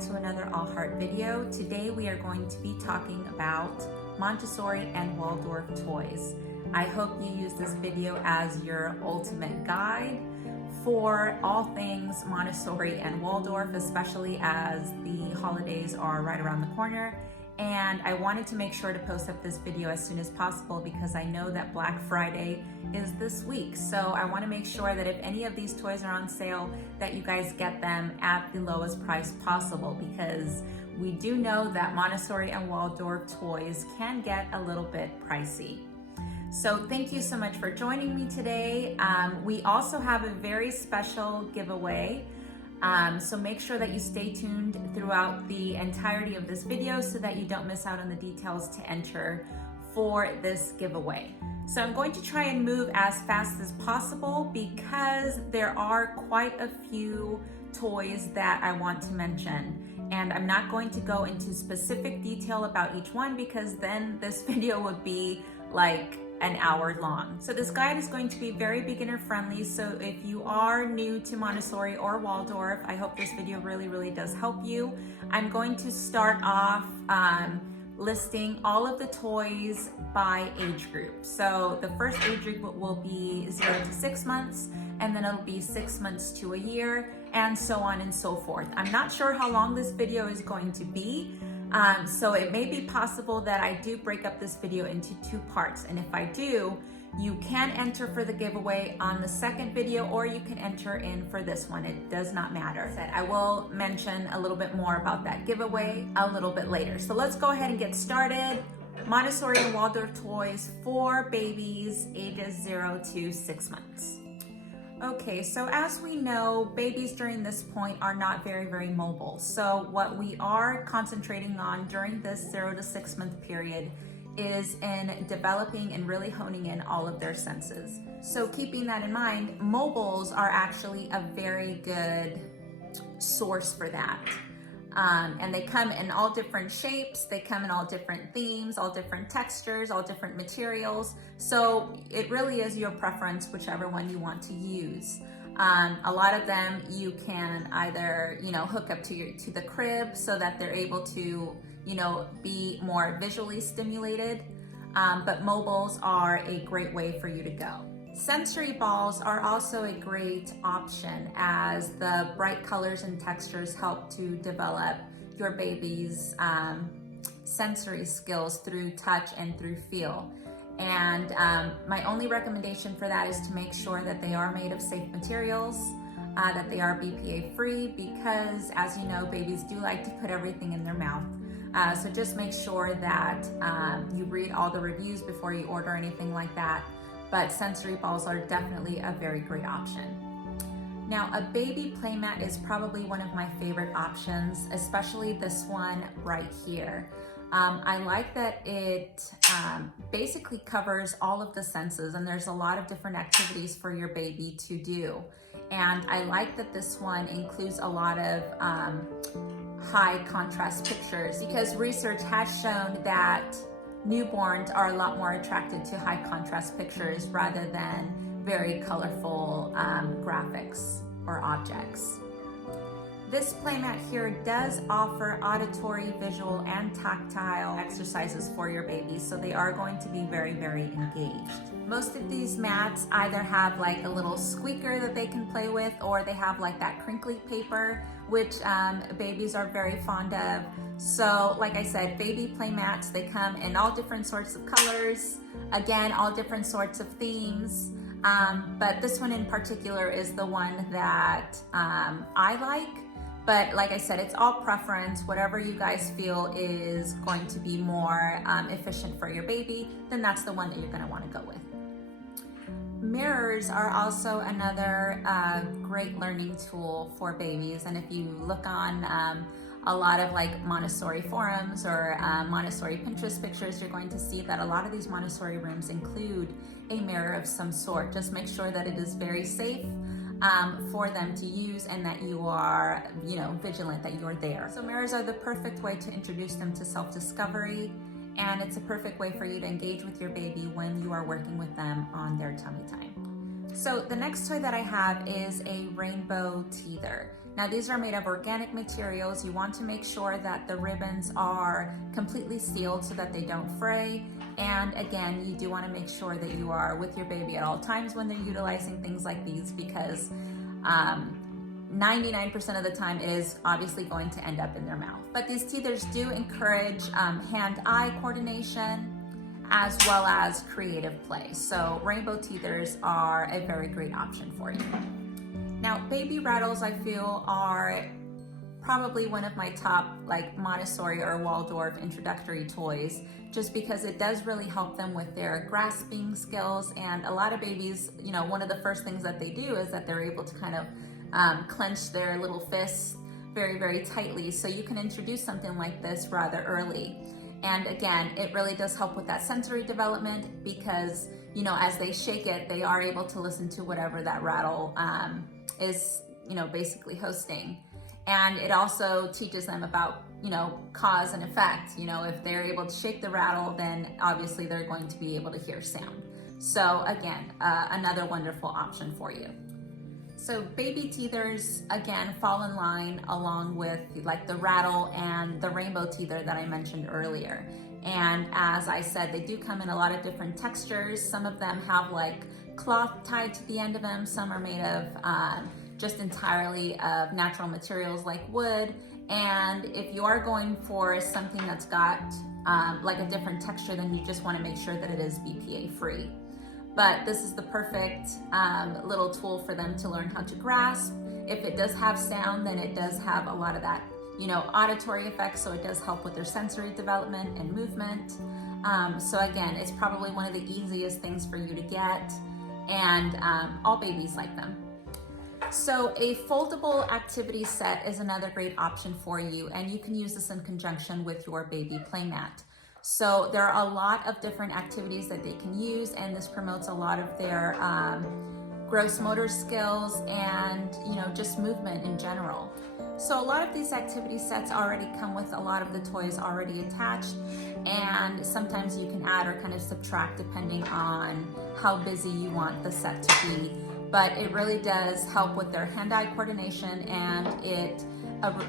to another All Heart video. Today we are going to be talking about Montessori and Waldorf toys. I hope you use this video as your ultimate guide for all things Montessori and Waldorf, especially as the holidays are right around the corner. And I wanted to make sure to post up this video as soon as possible because I know that Black Friday is this week. So I want to make sure that if any of these toys are on sale, that you guys get them at the lowest price possible, because we do know that Montessori and Waldorf toys can get a little bit pricey. So thank you so much for joining me today. We also have a very special giveaway. So make sure that you stay tuned throughout the entirety of this video so that you don't miss out on the details to enter for this giveaway. So I'm going to try and move as fast as possible because there are quite a few toys that I want to mention. And I'm not going to go into specific detail about each one because then this video would be like an hour long. So this guide is going to be very beginner friendly. So if you are new to Montessori or Waldorf, I hope this video really does help you. I'm going to start off listing all of the toys by age group. So the first age group will be 0 to 6 months, and then it'll be 6 months to a year, and so on and so forth. I'm not sure how long this video is going to be. So it may be possible that I do break up this video into 2 parts. And if I do, you can enter for the giveaway on the second video, or you can enter in for this one. It does not matter. I will mention a little bit more about that giveaway a little bit later. So let's go ahead and get started. Montessori and Waldorf toys for babies ages 0 to 6 months. Okay, so as we know, babies during this point are not very mobile. So what we are concentrating on during this 0 to 6 month period is in developing and really honing in all of their senses. So keeping that in mind, mobiles are actually a very good source for that. And they come in all different shapes, they come in all different themes, all different textures, all different materials. So it really is your preference, whichever one you want to use. A lot of them you can either, hook up to the crib so that they're able to, be more visually stimulated. But mobiles are a great way for you to go. Sensory balls are also a great option as the bright colors and textures help to develop your baby's sensory skills through touch and through feel. And my only recommendation for that is to make sure that they are made of safe materials, that they are BPA free, because as you know, babies do like to put everything in their mouth. So just make sure that you read all the reviews before you order anything like that. But sensory balls are definitely a very great option. Now, a baby playmat is probably one of my favorite options, especially this one right here. I like that it basically covers all of the senses, and there's a lot of different activities for your baby to do. And I like that this one includes a lot of high contrast pictures, because research has shown that newborns are a lot more attracted to high contrast pictures rather than very colorful graphics or objects. This playmat here does offer auditory, visual, and tactile exercises for your babies, so they are going to be very engaged. Most of these mats either have like a little squeaker that they can play with, or they have like that crinkly paper, which babies are very fond of. So like I said, baby playmats, they come in all different sorts of colors, again, all different sorts of themes. But this one in particular is the one that I like. But like I said, it's all preference. Whatever you guys feel is going to be more efficient for your baby, then that's the one that you're going to want to go with. Mirrors are also another great learning tool for babies. And if you look on a lot of like Montessori forums or Montessori Pinterest pictures, you're going to see that a lot of these Montessori rooms include a mirror of some sort. Just make sure that it is very safe for them to use, and that you are, vigilant, that you're there. So mirrors are the perfect way to introduce them to self-discovery, and it's a perfect way for you to engage with your baby when you are working with them on their tummy time. So the next toy that I have is a rainbow teether. Now these are made of organic materials. You want to make sure that the ribbons are completely sealed so that they don't fray. And again, you do want to make sure that you are with your baby at all times when they're utilizing things like these, because 99% of the time it is obviously going to end up in their mouth. But these teethers do encourage hand-eye coordination as well as creative play. So rainbow teethers are a very great option for you. Now, baby rattles, I feel, are probably one of my top like Montessori or Waldorf introductory toys, just because it does really help them with their grasping skills. And a lot of babies, you know, one of the first things that they do is that they're able to kind of clench their little fists very, very tightly. So you can introduce something like this rather early. And again, it really does help with that sensory development, because, you know, as they shake it, they are able to listen to whatever that rattle is, you know, basically hosting. And it also teaches them about, you know, cause and effect. You know, if they're able to shake the rattle, then obviously they're going to be able to hear sound. So again, another wonderful option for you. So baby teethers, again, fall in line along with like the rattle and the rainbow teether that I mentioned earlier. And as I said, they do come in a lot of different textures. Some of them have like cloth tied to the end of them. Some are made of just entirely of natural materials like wood. And if you are going for something that's got like a different texture, then you just want to make sure that it is BPA free. But this is the perfect little tool for them to learn how to grasp. If it does have sound, then it does have a lot of that, you know, auditory effects, so it does help with their sensory development and movement. So again, it's probably one of the easiest things for you to get, and all babies like them. So a foldable activity set is another great option for you, and you can use this in conjunction with your baby playmat. So there are a lot of different activities that they can use, and this promotes a lot of their gross motor skills and, you know, just movement in general. So a lot of these activity sets already come with a lot of the toys already attached, and sometimes you can add or kind of subtract depending on how busy you want the set to be. But it really does help with their hand-eye coordination, and it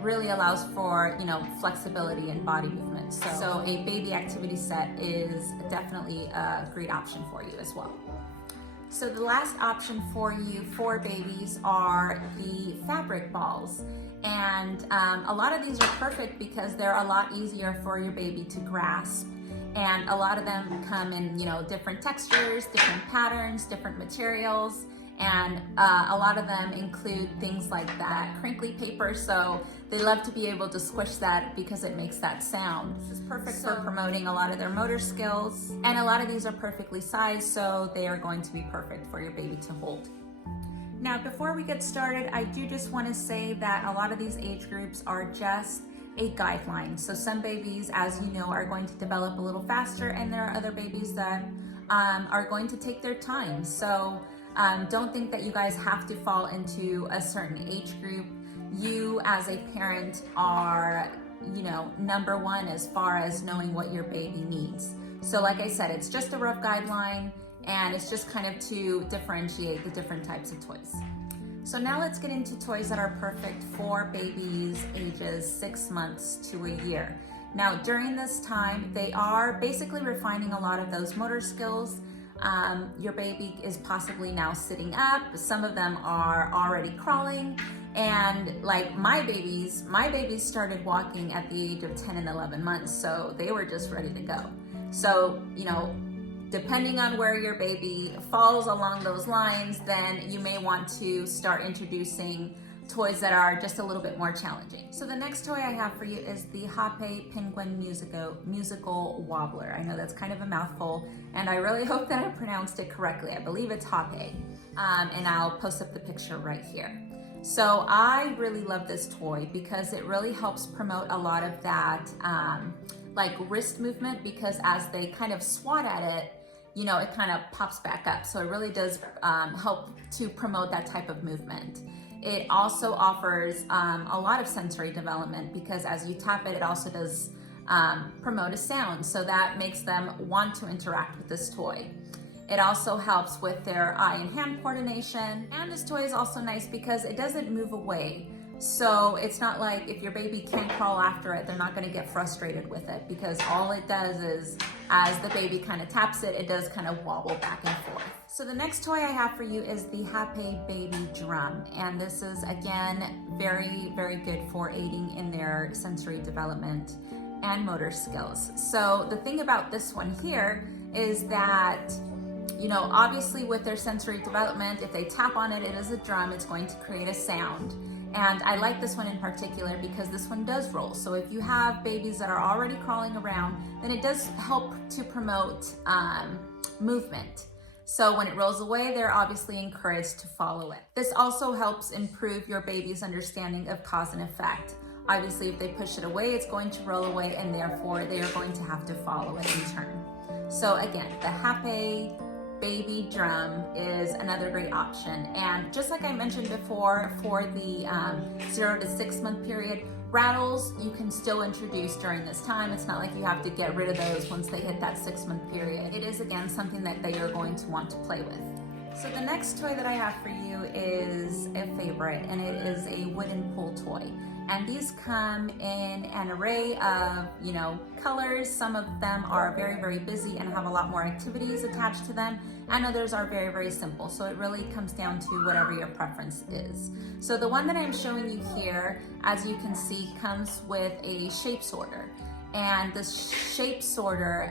really allows for, you know, flexibility and body movement. So a baby activity set is definitely a great option for you as well. So the last option for you for babies are the fabric balls. And a lot of these are perfect because they're a lot easier for your baby to grasp. And a lot of them come in, you know, different textures, different patterns, different materials. And a lot of them include things like that crinkly paper, so they love to be able to squish that because it makes that sound. This is perfect for promoting a lot of their motor skills, and a lot of these are perfectly sized, so they are going to be perfect for your baby to hold. Now, before we get started, I do just want to say that a lot of these age groups are just a guideline. So some babies, as you know, are going to develop a little faster, and there are other babies that are going to take their time. So don't think that you guys have to fall into a certain age group. You as a parent are, you know, number one as far as knowing what your baby needs. So like I said, it's just a rough guideline, and it's just kind of to differentiate the different types of toys. So now let's get into toys that are perfect for babies ages 6 months to a year. Now during this time, they are basically refining a lot of those motor skills. Your baby is possibly now sitting up. Some of them are already crawling. And like my babies started walking at the age of 10 and 11 months. So they were just ready to go. So, you know, depending on where your baby falls along those lines, then you may want to start introducing toys that are just a little bit more challenging. So the next toy I have for you is the Hoppe Penguin Musical Wobbler. I know that's kind of a mouthful, and I really hope that I pronounced it correctly. I believe it's Hoppe, and I'll post up the picture right here. So I really love this toy because it really helps promote a lot of that like wrist movement, because as they kind of swat at it, you know, it kind of pops back up. So it really does help to promote that type of movement. It also offers a lot of sensory development, because as you tap it, it also does promote a sound. So that makes them want to interact with this toy. It also helps with their eye and hand coordination. And this toy is also nice because it doesn't move away So it's not like if your baby can't crawl after it, they're not going to get frustrated with it, because all it does is, as the baby kind of taps it, it does kind of wobble back and forth. So the next toy I have for you is the Happy Baby Drum. And this is, again, very, very good for aiding in their sensory development and motor skills. So the thing about this one here is that, you know, obviously with their sensory development, if they tap on it, it is a drum, it's going to create a sound. And I like this one in particular because this one does roll. So if you have babies that are already crawling around, then it does help to promote movement. So when it rolls away, they're obviously encouraged to follow it. This also helps improve your baby's understanding of cause and effect. Obviously, if they push it away, it's going to roll away, and therefore they are going to have to follow it in turn. So again, the Happy Baby Drum is another great option. And just like I mentioned before, for the 0 to 6 month period, rattles you can still introduce during this time. It's not like you have to get rid of those once they hit that 6 month period. It is, again, something that they are going to want to play with. So the next toy that I have for you is a favorite, and it is a wooden pull toy. And these come in an array of, you know, colors. Some of them are very, very busy and have a lot more activities attached to them, and others are very, very simple. So it really comes down to whatever your preference is. So the one that I'm showing you here, as you can see, comes with a shape sorter. And this shape sorter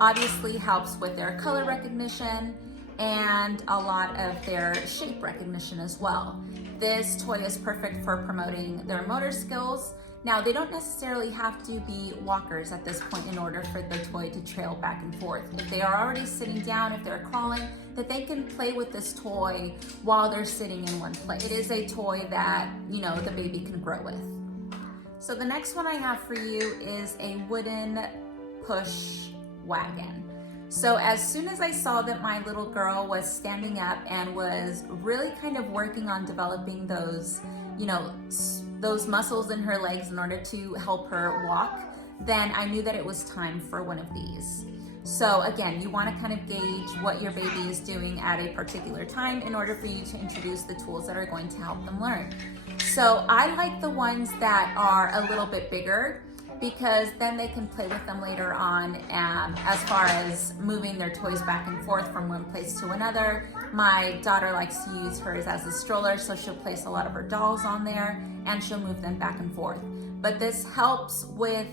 obviously helps with their color recognition and a lot of their shape recognition as well. This toy is perfect for promoting their motor skills. Now, they don't necessarily have to be walkers at this point in order for the toy to trail back and forth. If they are already sitting down, if they're crawling, that they can play with this toy while they're sitting in one place. It is a toy that, you know, the baby can grow with. So the next one I have for you is a wooden push wagon. So as soon as I saw that my little girl was standing up and was really kind of working on developing those, you know, those muscles in her legs in order to help her walk, then I knew that it was time for one of these. So again, you want to kind of gauge what your baby is doing at a particular time in order for you to introduce the tools that are going to help them learn. So I like the ones that are a little bit bigger, because then they can play with them later on as far as moving their toys back and forth from one place to another. My daughter likes to use hers as a stroller, so she'll place a lot of her dolls on there and she'll move them back and forth. But this helps with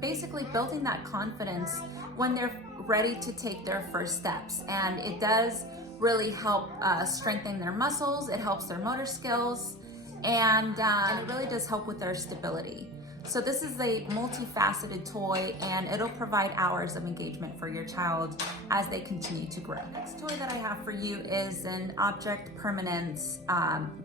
basically building that confidence when they're ready to take their first steps. And it does really help strengthen their muscles, it helps their motor skills, and it really does help with their stability. So this is a multifaceted toy, and it'll provide hours of engagement for your child as they continue to grow. Next toy that I have for you is an object permanence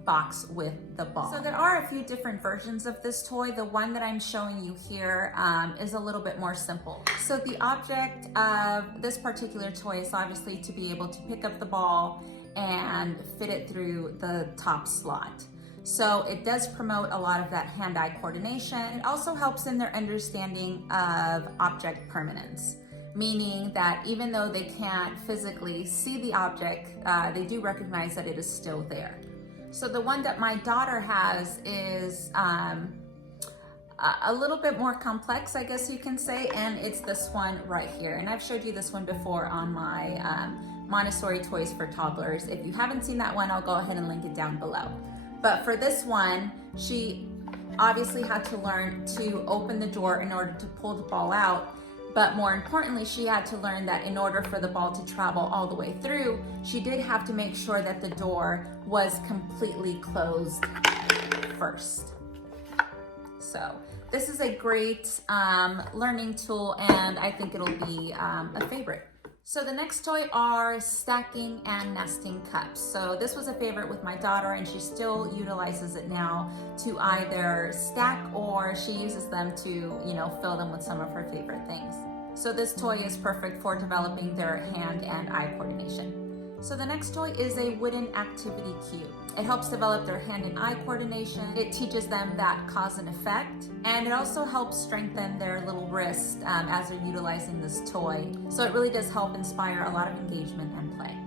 box with the ball. So there are a few different versions of this toy. The one that I'm showing you here is a little bit more simple. So the object of this particular toy is obviously to be able to pick up the ball and fit it through the top slot. So it does promote a lot of that hand-eye coordination. It also helps in their understanding of object permanence, meaning that even though they can't physically see the object, they do recognize that it is still there. So the one that my daughter has is a little bit more complex, I guess you can say, and it's this one right here. And I've showed you this one before on my Montessori Toys for Toddlers. If you haven't seen that one, I'll go ahead and link it down below. But for this one, she obviously had to learn to open the door in order to pull the ball out. But more importantly, she had to learn that in order for the ball to travel all the way through, she did have to make sure that the door was completely closed first. So this is a great learning tool, and I think it'll be a favorite. So the next toy are stacking and nesting cups. So this was a favorite with my daughter, and she still utilizes it now to either stack, or she uses them to, you know, fill them with some of her favorite things. So this toy is perfect for developing their hand and eye coordination. So the next toy is a wooden activity cube. It helps develop their hand and eye coordination. It teaches them that cause and effect, and it also helps strengthen their little wrist as they're utilizing this toy. So it really does help inspire a lot of engagement and play.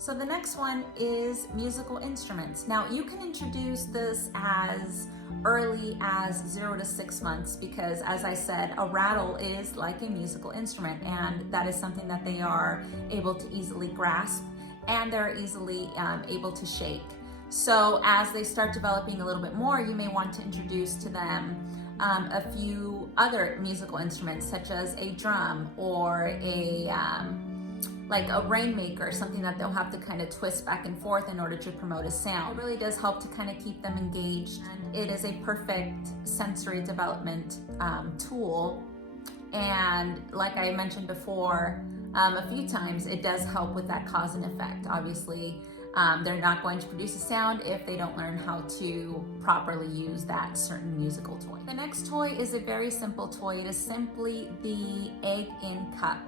So the next one is musical instruments. Now you can introduce this as early as 0 to 6 months because, as I said, a rattle is like a musical instrument, and that is something that they are able to easily grasp and they're easily able to shake. So as they start developing a little bit more, you may want to introduce to them a few other musical instruments such as a drum or like a rainmaker, something that they'll have to kind of twist back and forth in order to promote a sound. It really does help to kind of keep them engaged. And it is a perfect sensory development tool. And like I mentioned before a few times, it does help with that cause and effect. Obviously, they're not going to produce a sound if they don't learn how to properly use that certain musical toy. The next toy is a very simple toy. It is simply the egg in cup.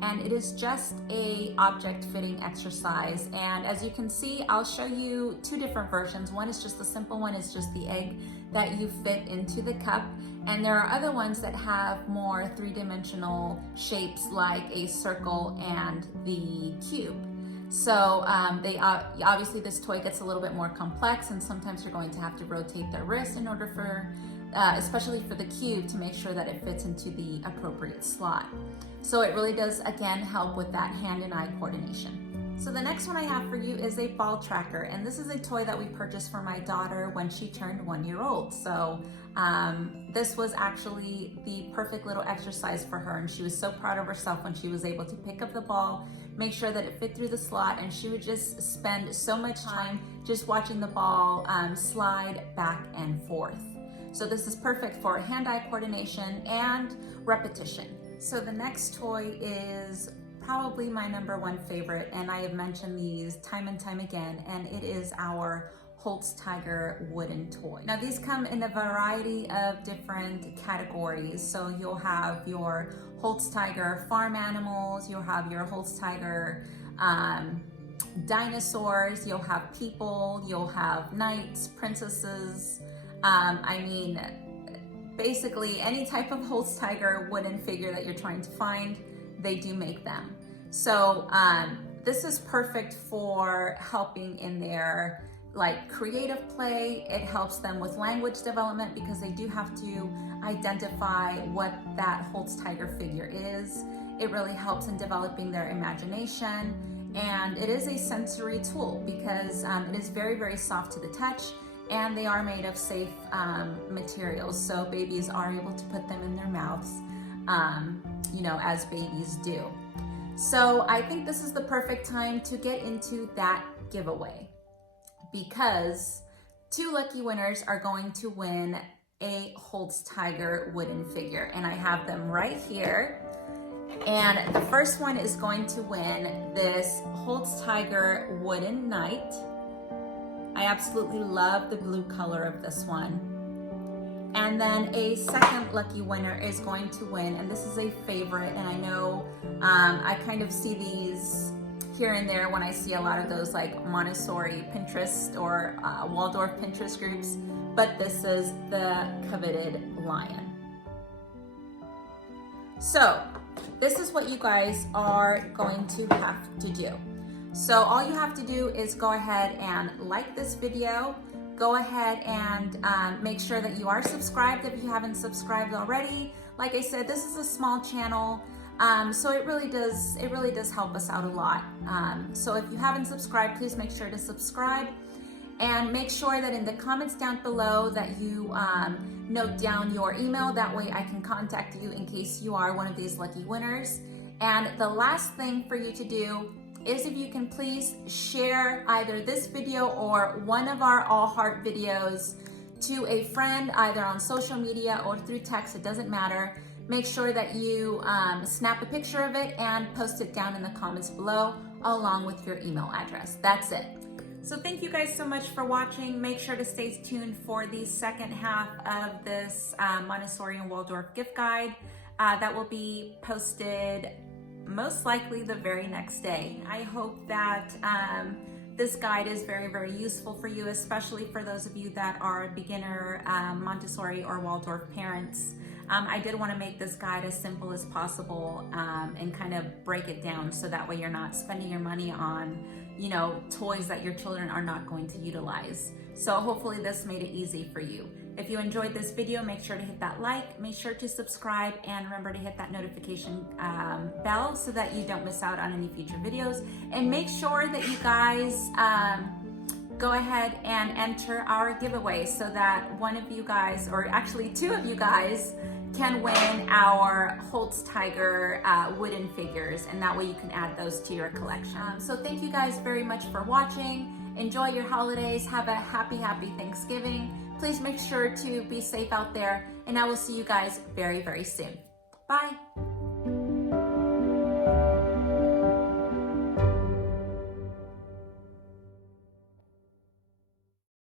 And it is just a object fitting exercise. And as you can see, I'll show you two different versions. One is just the simple one, is just the egg that you fit into the cup. And there are other ones that have more three-dimensional shapes like a circle and the cube. So obviously this toy gets a little bit more complex, and sometimes you're going to have to rotate their wrist in order for, especially for the cube, to make sure that it fits into the appropriate slot. So it really does, again, help with that hand and eye coordination. So the next one I have for you is a ball tracker, and this is a toy that we purchased for my daughter when she turned 1 year old. So this was actually the perfect little exercise for her, and she was so proud of herself when she was able to pick up the ball, make sure that it fit through the slot, and she would just spend so much time just watching the ball slide back and forth. So this is perfect for hand-eye coordination and repetition. So the next toy is probably my #1 favorite, and I have mentioned these time and time again, and it is our Holtz Tiger wooden toy. Now these come in a variety of different categories. So you'll have your Holtz Tiger farm animals, you'll have your Holtz Tiger dinosaurs, you'll have people, you'll have knights, princesses. Basically any type of Holtz Tiger wooden figure that you're trying to find, they do make them. So this is perfect for helping in their creative play. It helps them with language development because they do have to identify what that Holtz Tiger figure is. It really helps in developing their imagination, and it is a sensory tool because it is very, very soft to the touch, and they are made of safe materials, so babies are able to put them in their mouths, as babies do. So I think this is the perfect time to get into that giveaway, because 2 lucky winners are going to win a Holtz Tiger wooden figure, and I have them right here. And the first one is going to win this Holtz Tiger wooden knight. I absolutely love the blue color of this one. And then a second lucky winner is going to win, and this is a favorite, and I know I kind of see these here and there when I see a lot of those like Montessori Pinterest or Waldorf Pinterest groups, but this is the coveted lion. So this is what you guys are going to have to do. So all you have to do is go ahead and like this video. Go ahead and make sure that you are subscribed if you haven't subscribed already. Like I said, this is a small channel, so it really does help us out a lot. So if you haven't subscribed, please make sure to subscribe, and make sure that in the comments down below that you note down your email. That way I can contact you in case you are one of these lucky winners. And the last thing for you to do is if you can please share either this video or one of our All Heart videos to a friend, either on social media or through text, it doesn't matter. Make sure that you snap a picture of it and post it down in the comments below along with your email address. That's it. So thank you guys so much for watching. Make sure to stay tuned for the second half of this Montessori and Waldorf gift guide that will be posted most likely the very next day. I hope that this guide is very, very useful for you, especially for those of you that are beginner Montessori or Waldorf parents. I did want to make this guide as simple as possible and kind of break it down so that way you're not spending your money on, you know, toys that your children are not going to utilize. So hopefully this made it easy for you. If you enjoyed this video, make sure to hit that like, make sure to subscribe, and remember to hit that notification bell so that you don't miss out on any future videos. And make sure that you guys go ahead and enter our giveaway so that one of you guys, or actually two of you guys, can win our Holtz Tiger wooden figures, and that way you can add those to your collection. So thank you guys very much for watching. Enjoy your holidays. Have a happy Thanksgiving. Please make sure to be safe out there, and I will see you guys very soon. Bye.